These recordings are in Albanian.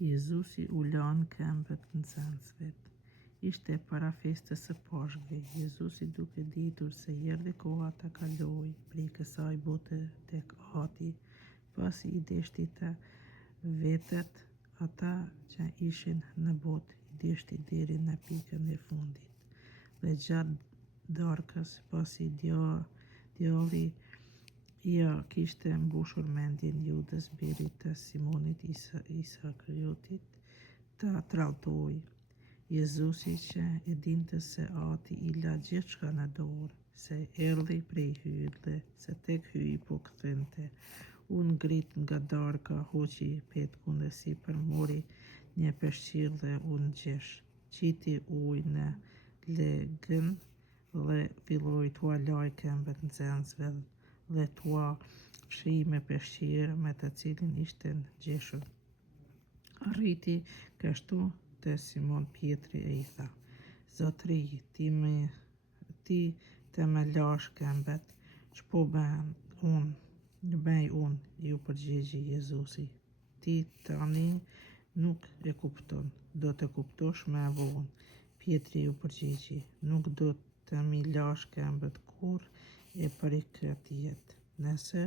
Jezusi u lanë këmbët nxënësve. Ishte para festës së Pashkve. Jezusi, duke ditur se erdhi koha ta kaloi prej kësaj bote tek Ati, pasi i deshti të vetët ata që ishin në botë, i deshti deri në pikën e fundit. Dhe gjatë darkës, pasi djalli ja kishte mbushur mendjen Judës, birit të Simonit Iskariotit, ta tradhtoi. Jezusi, që e dinte se Ati i la gjithçka në dorë, se erdhi prej hyj dhe se tek hyj po kthente, u ngrit nga darka, hoqi petkun dhe sipër mori një peshqir dhe u ngjesh, qiti ujë në legën dhe filloi t'ua laj këmbët nxënësve dhe t'ua fshi me peshqir me të cilin ishte ngjeshur. Arriti kështu te Simon Pietri e i tha: Zotri, ti të më lash këmbët, ç'po bëj unë, ju përgjigji Jezusi. Ti tani nuk e kupton, do të kuptosh më vonë. Pietri ju përgjigji: Nuk do të mi lash këmbët kurrë e për këtë jetë. Nëse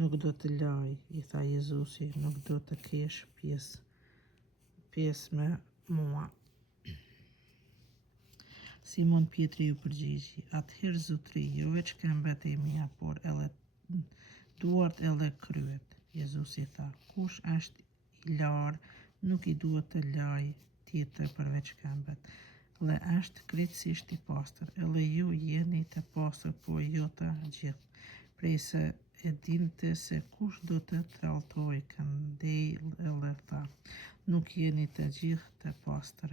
nuk do të laj, i tha Jezusi, nuk do të kesh pjesë me mua. Simon Pietri ju përgjigji: Atëherë Zotri, jo veç këmbët e mia, por edhe duart edhe kryet. Jezusi tha: Kush është i larë, nuk i duhet të laj tjetër përveç këmbët, dhe është krejtësisht i pastër. Edhe ju jeni të pastër, po jo të gjithë. Prej se e dinte se kush do të tradhtoi, këndej edhe tha: Nuk jeni të gjithë të pastër.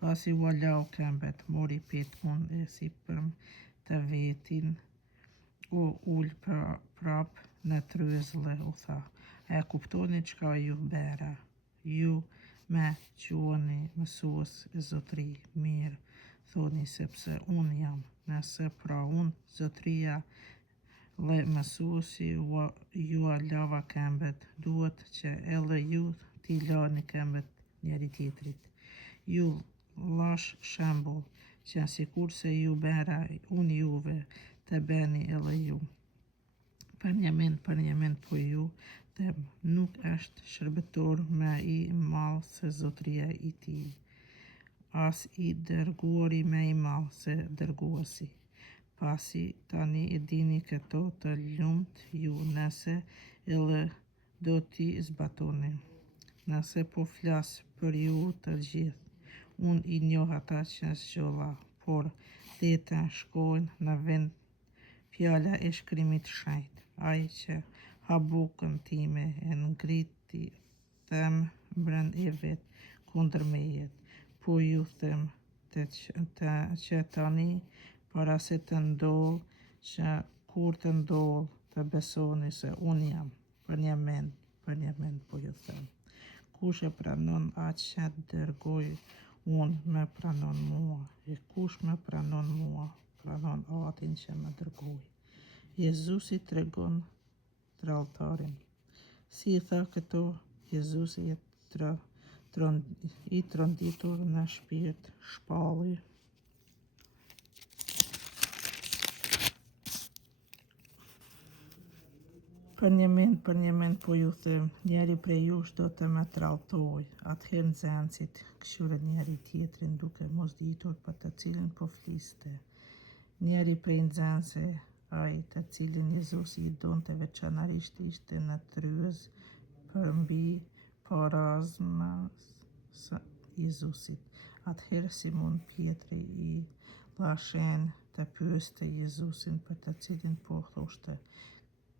Pasi u lau këmbët, mori petkun e sipërm të vetin, u ul prap në tryez dhe u tha: A e kuptoni çka ju bëra? Ju më quheni mësues e Zotri. Mirë thoni, sepse unë jam. Nëse pra unë, Zotria dhe mësuesi, ju a lava këmbët, duhet që edhe ju t'i lani këmbët njëri tjetrit. Ju lash shembull, që sikurse ju bëra unë juve, të bëni edhe ju. Për një mend po ju them, nuk është shërbëtor më i madh se Zotria i tij, as i dërguari më i madh se dërguesi. Pasi tani e dini këto, të lumt ju nëse edhe do t'i zbatoni. Nëse po flas për ju të gjithë, unë i njoh ata që zgjolla, por ditën shkojnë në vend fjala e Shkrimit të Shenjtë. Ai që ha bukën time e ngriti them brën e vet kundër meje. Po ju them që tani, para se të ndodhë, që kur të ndodhë, të besoni se unë jam. Për një mend po ju them. Kush e pranon atë që dërgoj unë, më pranon mua, e kush më pranon mua, pranon Atin që më dërgoi. Jezusi tregon tradhtarin. Si i tha këto, Jezusi i tronditur në shpirt shpalli. Për një mend po ju them, njeri prej jush do të më tradhtoj. Atëherë nxënësit këshillen njëri tjetrin, duke mos ditur për të cilin po fliste. Njëri prej nxënësve, ai të cilin Jezusi i donte veçanërisht, ishte në tryez përmbi parazmës së Jezusit. Atëherë Simon Pietri i dha shenjë të pyeste Jezusin për të cilin po thoshte.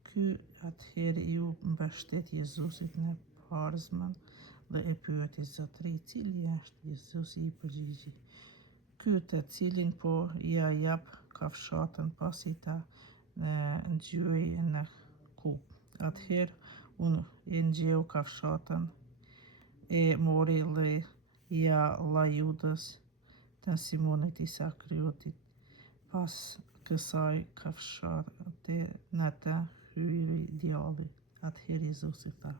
Ky atëherë ju mbështet Jezusit në parazmën dhe e pyeti: Zotri, cili është? Jezusi i përgjigji: Ky të cilin po ja jap kafshatën pasi ta ngjoj në kub. Atëherë unë e ngjeu kafshatën, e mori dhe ja la Judës të Simonit Iskariotit. Pas kësaj kafshate në të hyri djalli. Atëherë Jezusi tha: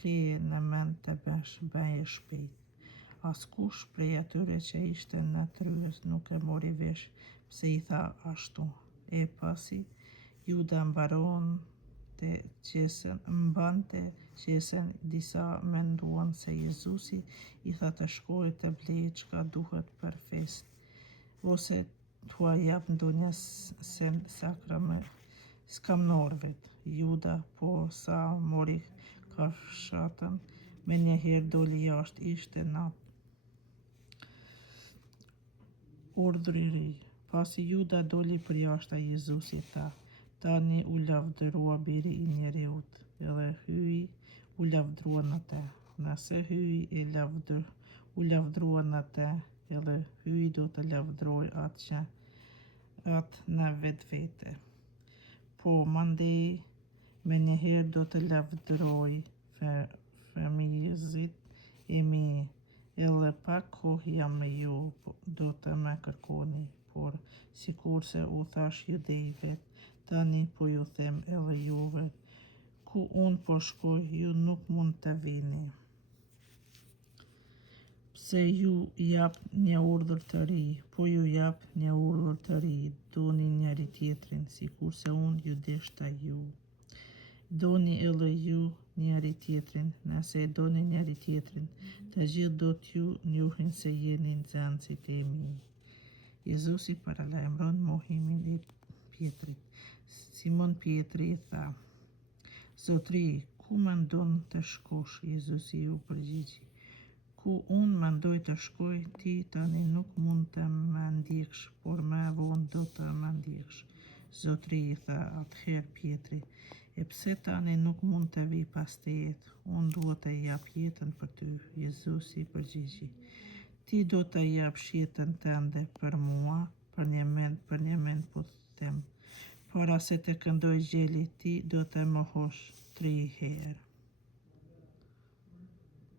keje në mend të bësh bëje shpejt. Askush prej atyre që ishte në tryez nuk e mori vesh pse i tha ashtu. E pasi Juda mbante qesen, disa menduan se Jezusi i tha të shkojë të blejë çka duhet për fest, ose t'ua jap ndonjë skamnorëve. Juda, po sa mori kafshatën, menjëherë doli jashtë, ishte natë urdhri i ri. Pasi Juda doli përjashtë, Jezusi tha: "Tani u lavdërua biri i njeriut, edhe hyi u lavdrua në te. Nëse hyi u lavdrua në te, edhe hyi do të lavdroj atë në vetvete. Po mandej menjëherë do të lavdroj fëmijëzit e mi, edhe pak kohë jam me ju, do të më kërkoni, por sikurse u thash judejve, tani po ju them edhe juve, ku unë po shkoj, ju nuk mund të vini. Pse ju jap një urdhër të ri, po ju jap një urdhër të ri, doni njëri tjetrin, sikurse unë ju deshta ju. Doni edhe ju njëri tjetrin, nëse doni njëri tjetrin, të gjithë do t'ju njohin se jeni nxënësit e mi." Jezusi paralajmëron mohimin e Pjetrit. Simon Pietri i tha: "Zotri, ku mendon të shkosh?" Jezusi u përgjigji: "Ku unë mendoj të shkoj, ti tani nuk mund të më ndjeksh, por më vonë do të më ndjeksh." "Zotri," i tha atëherë Pietri, "e pse tani nuk mund të vi pas teje? Unë duhet të jap jetën për ty." Jezusi përgjigji: "Ti do të japsh jetën tënde për mua, për një mend po them, para se të këndoj gjeli, ti do të mohosh 3 herë."